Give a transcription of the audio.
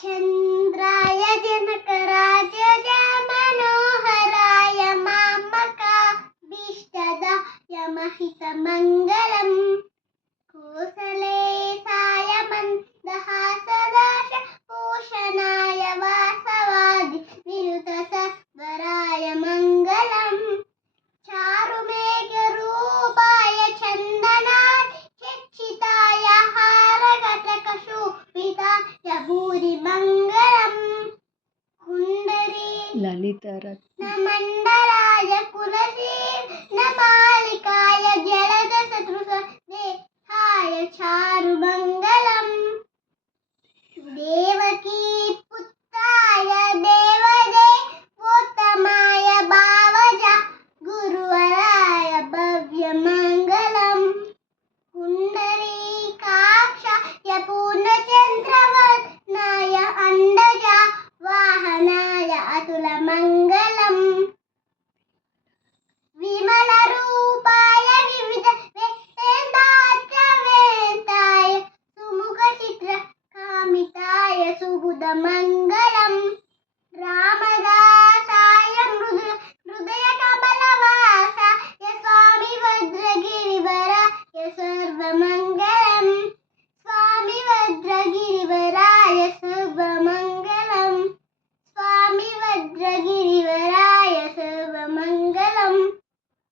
चन्द्राय जनकराजाय Manoharrai मामकाभीष्टदाय महितमङ्गलम् कोसलेशाय मन्दहासदाश भूषणाय वासवादि विनुतसत्वराय Mangalam चारुमेघरूपाय चन्दनाच्चिताय हारगतकशोभिताय भूरिमङ्गलम् कुण्डलीललितरत्नमण्डलाय कुलशीर्णमालिकाय जलदशत्रुसदेहाय चारुमङ्गलम्